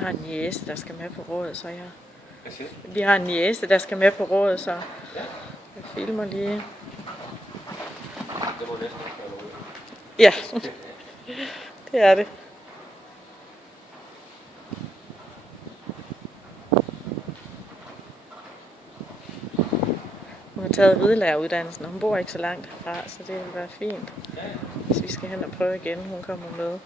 har en niece, der skal med på rådet, så jeg... Hvad siger du? Vi har en niece, der skal med på rådet, så Ja. jeg filmer lige. Det må næsten være noget. Ja, det er det. Hun har taget ridelæreruddannelsen, og hun bor ikke så langt herfra, så det vil være fint, Ja, ja. hvis vi skal hen og prøve igen. Hun kommer med.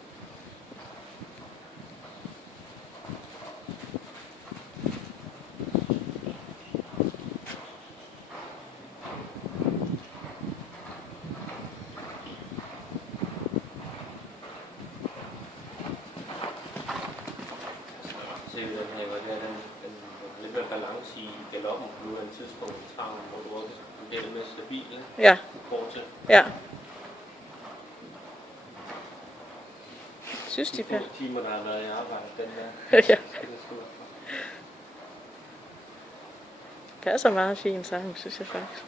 Så ser vi den her, hvor det er den lidt mere balance i galoppen på nuværende tidspunkt i traven, hvor du også bliver lidt mere stabil, ikke? Ja, Du får til. ja. Synes de, De Per? få timer, der har været i arbejde, den der. Ja. skal det sgu nok. Passer meget fint sammen, synes jeg faktisk.